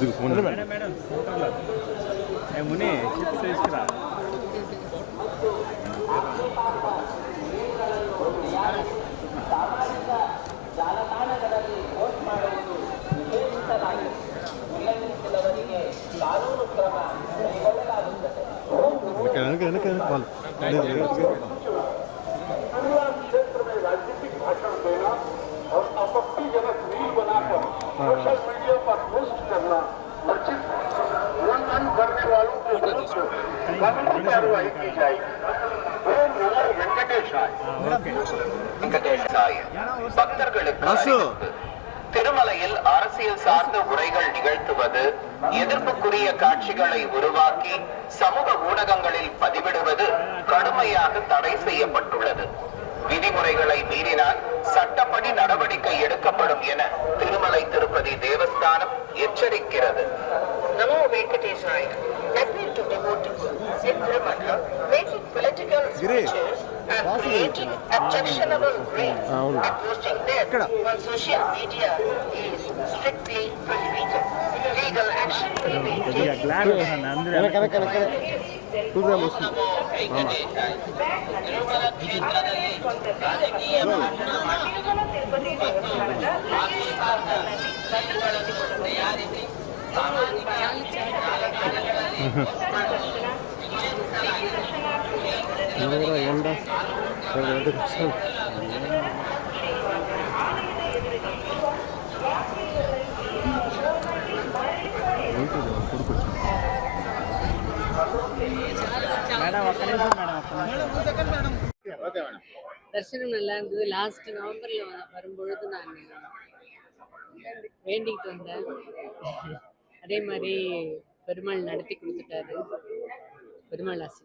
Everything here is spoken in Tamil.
మేడం మేడం సెంటర్లో ముని చిప్స్ తీసుకురా सोशल मीडिया पर पोस्ट करना उचित उल्लंघन करने वालों के विरुद्ध कानूनी कार्रवाई की जाएगी। ओम नमो वेंकटेशाय। வெங்கடேசாய பக்தர்களுக்கு அறிவிப்பு. திருமலையில் அரசியல் சார்ந்த உரைகள் நிகழ்த்துவது, எதிர்ப்புக்குரிய காட்சிகளை உருவாக்கி சமூக ஊடகங்களில் பதிவிடுவது கடுமையாக தடை செய்யப்பட்டுள்ளது. விதிமுறைகளை மீறினால் சட்டப்படி நடவடிக்கை எடுக்கப்படும் என Thirumalai Tirupati Devasthanam எச்சரிக்கிறது. Namo Venkatesaya. Appeal to devotees in Tirumala, making political speeches and creating objectionable reels and posting them on social media is strictly prohibited. Legal action will be taken. Namo Venkatesaya. Tirumala ಕ್ಷೇತ್ರದಲ್ಲಿ ರಾಜಕೀಯ ಭಾಷಣ ಮಾಡಿ ತಯಾರಿಸಿ ಸಾಮಾಜಿಕ ಜಾಲತಾಣಗಳಲ್ಲಿ தரிசனம் நல்லா இருந்தது. லாஸ்ட் நவம்பர்ல வரும்பொழுது நான் வேண்டிக்கிட்டு வந்தேன். அதே மாதிரி பெருமாள் நடத்தி கொடுத்துட்டாரு. பெருமாள் ஆசி.